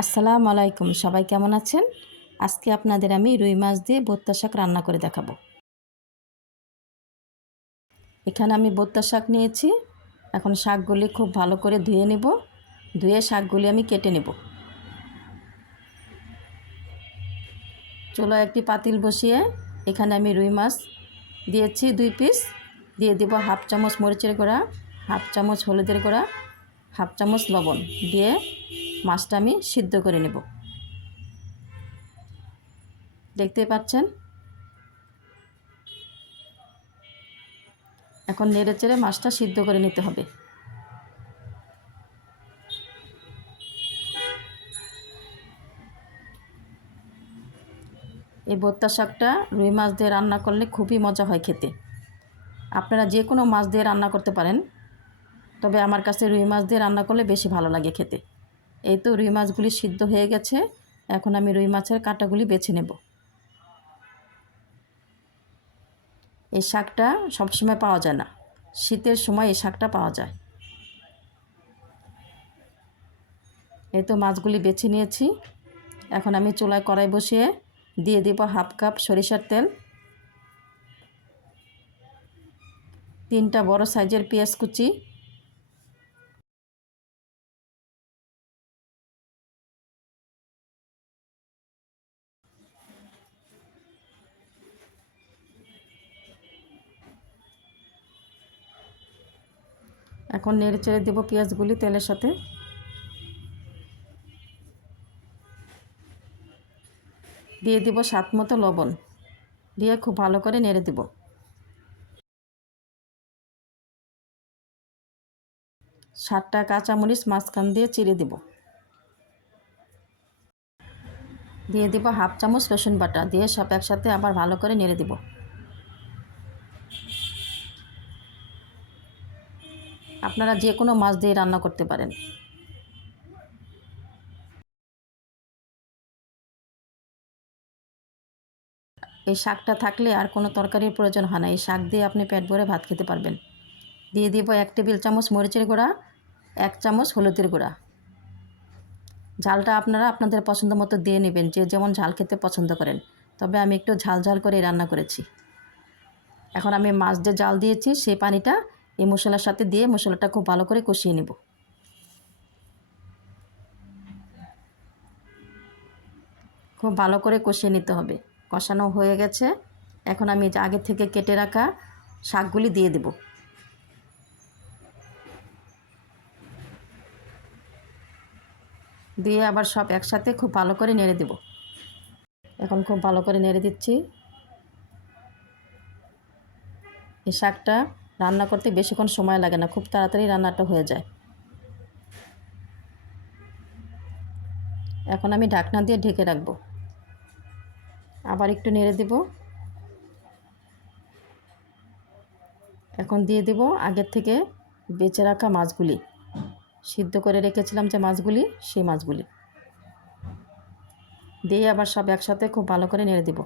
আসসালামু আলাইকুম, সবাই কেমন আছেন? আজকে আপনাদের আমি রুই মাছ দিয়ে বোত্তা শাক রান্না করে দেখাবো। এখানে আমি বোত্তা শাক নিয়েছি। এখন শাকগুলি খুব ভালো করে ধুয়ে নেব। ধুয়ে শাকগুলি আমি কেটে নেব। চলো একটি পাতিল বসিয়ে এখানে আমি রুই মাছ দিয়েছি দুই পিস। দিয়ে দেব হাফ চামচ মরিচের গুঁড়া, হাফ চামচ হলুদের গুঁড়া, হাফ চামচ লবণ। দিয়ে মাছটা আমি সিদ্ধ করে নেব। দেখতে পাচ্ছেন? এখন নেড়ে চেড়ে মাছটা সিদ্ধ করে নিতে হবে। এই বোত্তা শাকটা রুই মাছ দিয়ে রান্না করলে খুবই মজা হয় খেতে। আপনারা যে কোনো মাছ দিয়ে রান্না করতে পারেন, তবে আমার কাছে রুই মাছ দিয়ে রান্না করলে বেশি ভালো লাগে খেতে। এই তো রুই মাছগুলি সিদ্ধ হয়ে গেছে। এখন আমি রুই মাছের কাঁটাগুলি বেছে নেব। এই শাকটা সবসময় পাওয়া যায় না। শীতের সময় এই শাকটা পাওয়া যায়। এই তো মাছগুলি বেছে নিয়েছি। এখন আমি চুলায় কড়াই বসিয়ে দিয়ে দেব হাফ কাপ সরিষার তেল। তিনটা বড় সাইজের পেঁয়াজ কুচি। এখন নেড়ে চেড়ে দেবো পেঁয়াজগুলি তেলের সাথে। দিয়ে দেব স্বাদ মতো লবণ। দিয়ে খুব ভালো করে নেড়ে দেব। সাতটা কাঁচামরিচ মাঝখান দিয়ে চিড়ে দেব। দিয়ে দেব হাফ চামচ রসুন বাটা। দিয়ে সব একসাথে আবার ভালো করে নেড়ে দেবো। আপনারা যে কোনো মাছ দিয়ে রান্না করতে পারেন। এই শাকটা থাকলে আর কোনো তরকারির প্রয়োজন হয় না। এই শাক দিয়ে আপনি পেট ভরে ভাত খেতে পারবেন। দিয়ে দিব এক টেবিল চামচ মরিচের গুঁড়া, এক চামচ হলুদের গুঁড়া। ঝালটা আপনারা আপনাদের পছন্দ মতো দিয়ে নেবেন, যে যেমন ঝাল খেতে পছন্দ করেন। তবে আমি একটু ঝাল ঝাল করে রান্না করেছি। এখন আমি মাছ যে জাল দিয়েছি, সেই পানিটা এই মশলার সাথে দিয়ে মশলাটা খুব ভালো করে কষিয়ে নেব। খুব ভালো করে কষিয়ে নিতে হবে। কষানো হয়ে গেছে। এখন আমি আগে থেকে কেটে রাখা শাকগুলি দিয়ে দেব। দিয়ে আবার সব একসাথে খুব ভালো করে নেড়ে দেব। এখন খুব ভালো করে নেড়ে দিচ্ছি। এই শাকটা রান্না করতে বেশিক্ষণ সময় লাগে না, খুব তাড়াতাড়ি রান্নাটা হয়ে যায়। এখন আমি ঢাকনা দিয়ে ঢেকে রাখব। আবার একটু নেড়ে দেব। এখন দিয়ে দেব আগের থেকে বেঁচে রাখা মাছগুলি। সিদ্ধ করে রেখেছিলাম যে মাছগুলি, সেই মাছগুলি। দিয়ে আবার সব একসাথে খুব ভালো করে নেড়ে দেবো।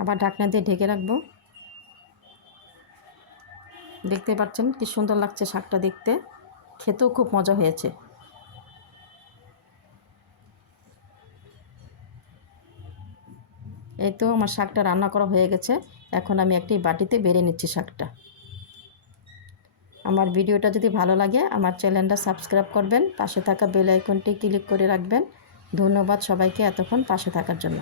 আবার ঢাকনা দিয়ে ঢেকে রাখব। দেখতে পাচ্ছেন কি সুন্দর লাগছে শাকটা দেখতে। খেতেও খুব মজা হয়েছে। এই তো আমার শাকটা রান্না করা হয়ে গেছে। এখন আমি একটি বাটিতে বেড়ে নিচ্ছি শাকটা। আমার ভিডিওটা যদি ভালো লাগে, আমার চ্যানেলটা সাবস্ক্রাইব করবেন, পাশে থাকা বেল আইকনটি ক্লিক করে রাখবেন। ধন্যবাদ সবাইকে এতক্ষণ পাশে থাকার জন্য।